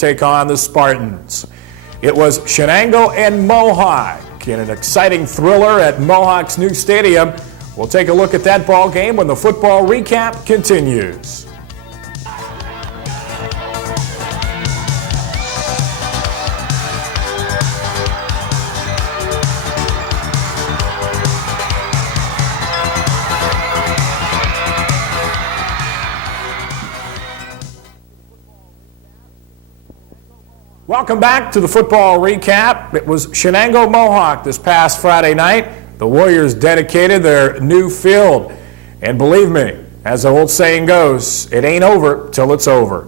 take on the Spartans. It was Shenango and Mohawk in an exciting thriller at Mohawk's new stadium. We'll take a look at that ball game when the football recap continues. Welcome back to the football recap. It was Shenango Mohawk this past Friday night. The Warriors dedicated their new field. And believe me, as the old saying goes, it ain't over till it's over.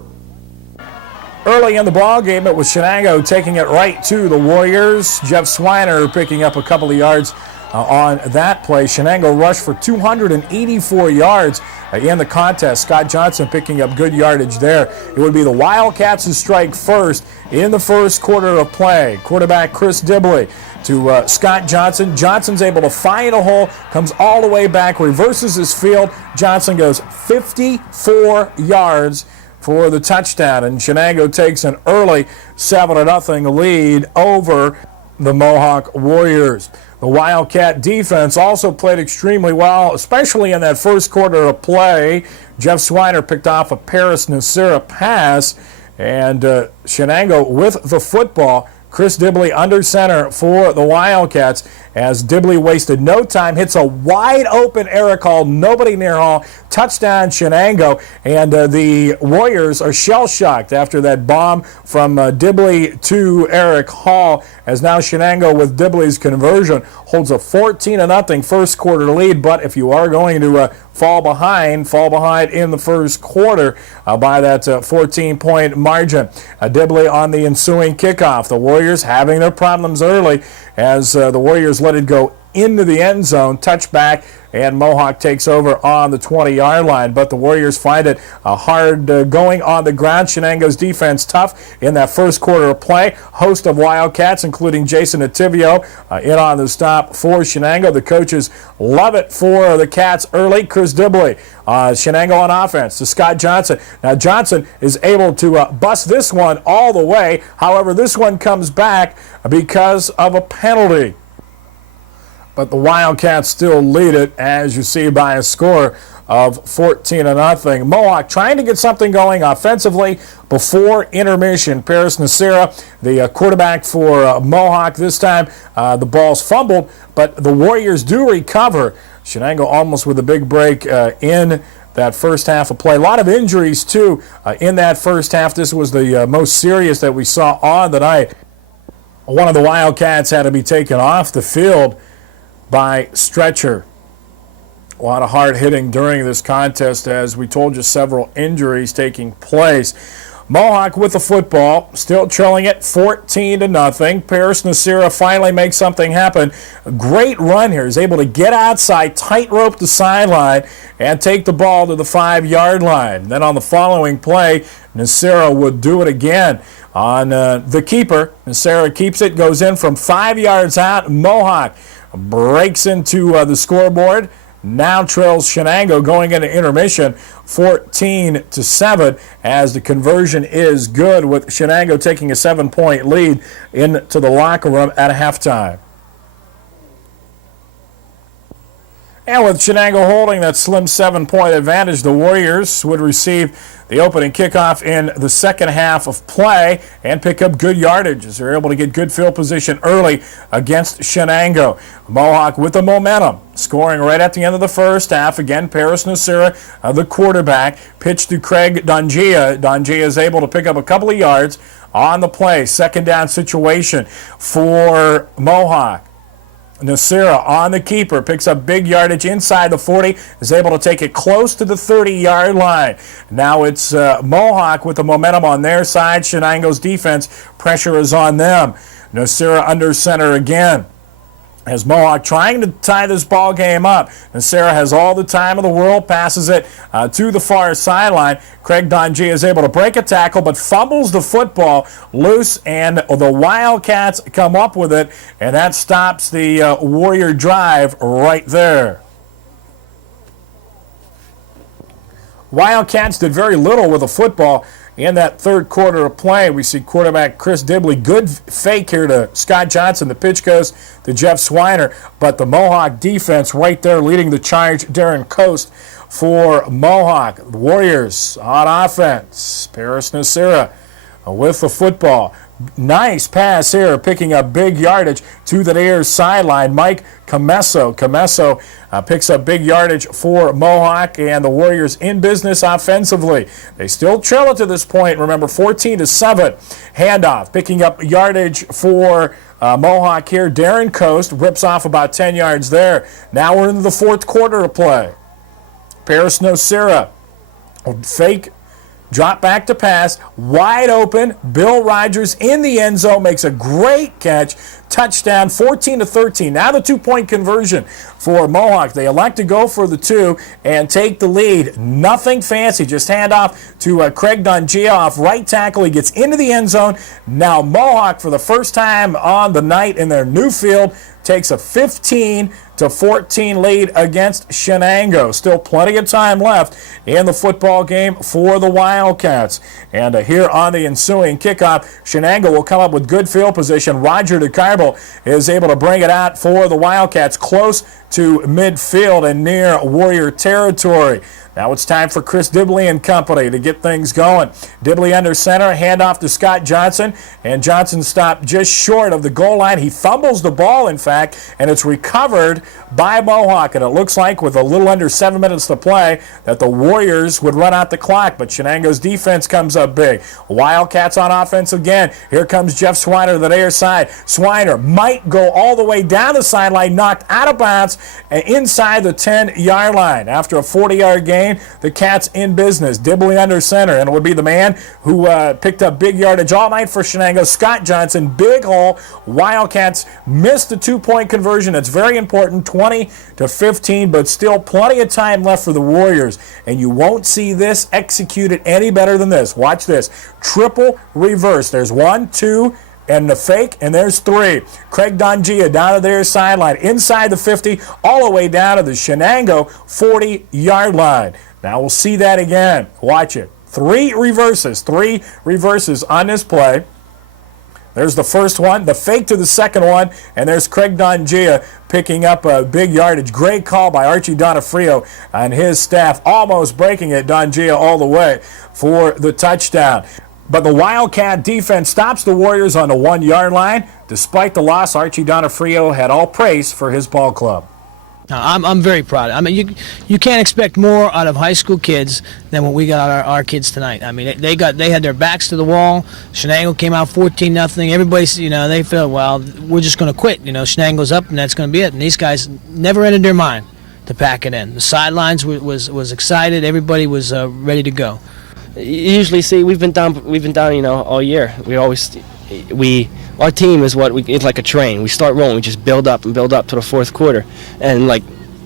Early in the ball game, it was Shenango taking it right to the Warriors. Jeff Swiner picking up a couple of yards on that play. Shenango rushed for 284 yards in the contest. Scott Johnson picking up good yardage there. It would be the Wildcats who strike first in the first quarter of play. Quarterback Chris Dibley to Scott Johnson. Johnson's able to find a hole, comes all the way back, reverses his field. Johnson goes 54 yards for the touchdown, and Shenango takes an early 7-0 lead over the Mohawk Warriors. The Wildcat defense also played extremely well, especially in that first quarter of play. Jeff Swiner picked off a Paris Nasira pass, and Shenango with the football. Chris Dibley under center for the Wildcats as Dibley wasted no time, hits a wide open Eric Hall, nobody near Hall, touchdown Shenango, and the Warriors are shell-shocked after that bomb from Dibley to Eric Hall, as now Shenango with Dibley's conversion holds a 14-0 first quarter lead. But if you are going to fall behind in the first quarter by that 14-point margin. Dibley on the ensuing kickoff. The Warriors having their problems early as the Warriors let it go into the end zone, touchback, and Mohawk takes over on the 20-yard line. But the Warriors find it hard going on the ground. Shenango's defense tough in that first quarter of play. Host of Wildcats, including Jason Ativio, in on the stop for Shenango. The coaches love it for the Cats early. Chris Dibley, Shenango on offense to Scott Johnson. Now Johnson is able to bust this one all the way. However, this one comes back because of a penalty. But the Wildcats still lead it, as you see, by a score of 14-0. Mohawk trying to get something going offensively before intermission. Paris Nasira, the quarterback for Mohawk, this time the ball's fumbled, but the Warriors do recover. Shenango almost with a big break in that first half of play. A lot of injuries, too, in that first half. This was the most serious that we saw on the night. One of the Wildcats had to be taken off the field by stretcher. A lot of hard hitting during this contest, as we told you, several injuries taking place. Mohawk with the football, still trailing it 14-0. Paris Nasira finally makes something happen. A great run here. He's able to get outside, tightrope the sideline, and take the ball to the 5-yard line. Then on the following play, Nasira would do it again on the keeper. Nasira keeps it, goes in from 5 yards out. Mohawk breaks into the scoreboard, now trails Shenango going into intermission 14-7, as the conversion is good, with Shenango taking a 7-point lead into the locker room at halftime. And with Shenango holding that slim 7-point advantage, the Warriors would receive the opening kickoff in the second half of play and pick up good yardage as they're able to get good field position early against Shenango. Mohawk with the momentum, scoring right at the end of the first half. Again, Paris Nasira, the quarterback, pitch to Craig Dongia. Dongia is able to pick up a couple of yards on the play. Second down situation for Mohawk. Nasira on the keeper, picks up big yardage inside the 40, is able to take it close to the 30-yard line. Now it's Mohawk with the momentum on their side. Shenango's defense, pressure is on them. Nasira under center again, as Mohawk trying to tie this ball game up. Nasira has all the time in the world, passes it to the far sideline. Craig Dongia is able to break a tackle, but fumbles the football loose, and the Wildcats come up with it, and that stops the Warrior drive right there. Wildcats did very little with the football in that third quarter of play. We see quarterback Chris Dibley, good fake here to Scott Johnson. The pitch goes to Jeff Swiner, but the Mohawk defense right there leading the charge. Darren Coast for Mohawk. The Warriors on offense. Paris Nasira with the football. Nice pass here, picking up big yardage to the near sideline. Mike Comesso. Comesso picks up big yardage for Mohawk, and the Warriors in business offensively. They still trail it to this point. Remember, 14-7. Handoff, picking up yardage for Mohawk here. Darren Coast rips off about 10 yards there. Now we're into the fourth quarter of play. Paris Nasira, fake. Drop back to pass, wide open. Bill Rogers in the end zone makes a great catch. Touchdown, 14-13. Now the two-point conversion for Mohawk. They elect to go for the two and take the lead. Nothing fancy, just hand off to Craig Dungia off right tackle. He gets into the end zone. Now Mohawk, for the first time on the night in their new field, takes a 15-14 lead against Shenango. Still plenty of time left in the football game for the Wildcats. And here on the ensuing kickoff, Shenango will come up with good field position. Roger DeCarbo is able to bring it out for the Wildcats close to midfield and near Warrior territory. Now it's time for Chris Dibley and company to get things going. Dibley under center, handoff to Scott Johnson, and Johnson stopped just short of the goal line. He fumbles the ball, in fact, and it's recovered by Mohawk. And it looks like with a little under 7 minutes to play that the Warriors would run out the clock, but Shenango's defense comes up big. Wildcats on offense again. Here comes Jeff Swiner to the near side. Swiner might go all the way down the sideline, knocked out of bounds and inside the 10-yard line. After a 40-yard gain, the Cats in business. Dibley under center, and it would be the man who picked up big yardage all night for Shenango, Scott Johnson. Big hole. Wildcats missed the two-point conversion. It's very important, 20-15, but still plenty of time left for the Warriors. And you won't see this executed any better than this. Watch this. Triple reverse. There's 1, 2, and the fake, and there's 3. Craig Dungia down to their sideline, inside the 50, all the way down to the Shenango 40-yard line. Now we'll see that again. Watch it. 3 reverses on this play. There's the first one, the fake to the second one, and there's Craig Dungia picking up a big yardage. Great call by Archie Donofrio and his staff, almost breaking it, Dungia all the way for the touchdown. But the Wildcat defense stops the Warriors on the 1-yard line. Despite the loss, Archie Donofrio had all praise for his ball club. I'm very proud. I mean, you can't expect more out of high school kids than what we got out of our kids tonight. I mean, they had their backs to the wall. Shenango came out 14-0. Everybody's, they felt, well, we're just going to quit. Shenango's up and that's going to be it. And these guys never entered their mind to pack it in. The sidelines was excited. Everybody was ready to go. You usually see we've been down, all year. Our team is it's like a train. We start rolling, we just build up to the fourth quarter, and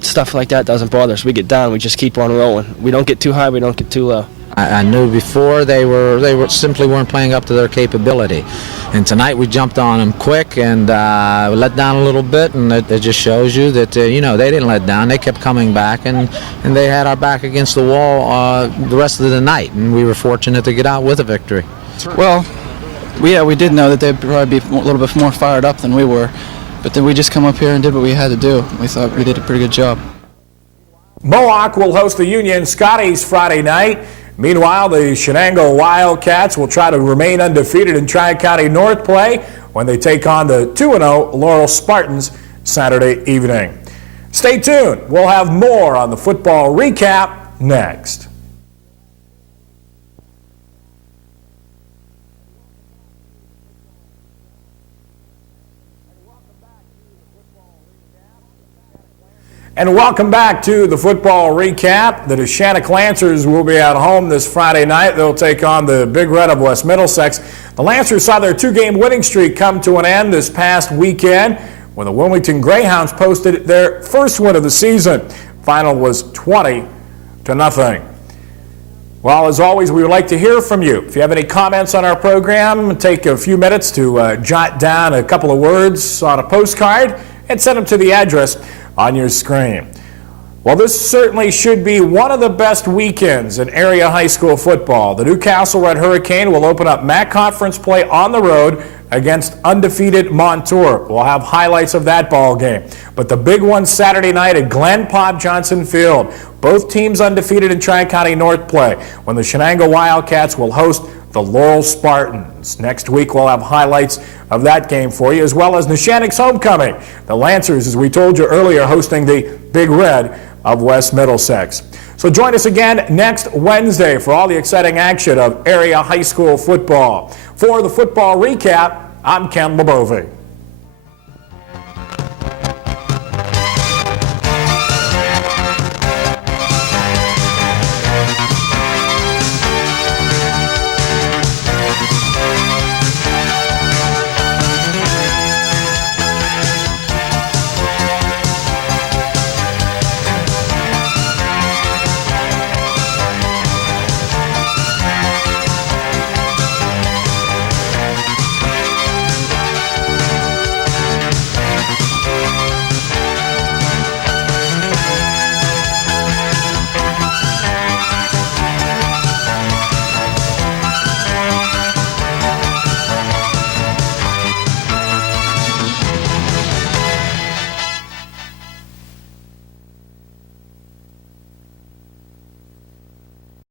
stuff like that doesn't bother us. We get down, we just keep on rolling. We don't get too high, we don't get too low. I knew before they simply weren't playing up to their capability, and tonight we jumped on them quick and let down a little bit, and it just shows you that they didn't let down. They kept coming back, and they had our back against the wall the rest of the night, and we were fortunate to get out with a victory. Well, we did know that they'd probably be a little bit more fired up than we were, but then we just come up here and did what we had to do. We thought we did a pretty good job. Mohawk will host the Union Scotties Friday night. Meanwhile, the Shenango Wildcats will try to remain undefeated in Tri-County North play when they take on the 2-0 Laurel Spartans Saturday evening. Stay tuned. We'll have more on the football recap next. And welcome back to the football recap. The Neshannock Lancers will be at home this Friday night. They'll take on the Big Red of West Middlesex. The Lancers saw their 2-game winning streak come to an end this past weekend when the Wilmington Greyhounds posted their first win of the season. Final was 20-0. Well, as always, we would like to hear from you. If you have any comments on our program, take a few minutes to jot down a couple of words on a postcard and send them to the address on your screen. Well, this certainly should be one of the best weekends in area high school football. The Newcastle Red Hurricane will open up MAC conference play on the road against undefeated Montour. We'll have highlights of that ball game. But the big one Saturday night at Glenn Pop Johnson Field. Both teams undefeated in Tri-County North play when the Shenango Wildcats will host the Laurel Spartans. Next week we'll have highlights of that game for you, as well as Neshannock's homecoming. The Lancers, as we told you earlier, hosting the Big Red of West Middlesex. So join us again next Wednesday for all the exciting action of area high school football. For the Football Recap, I'm Ken LeBove.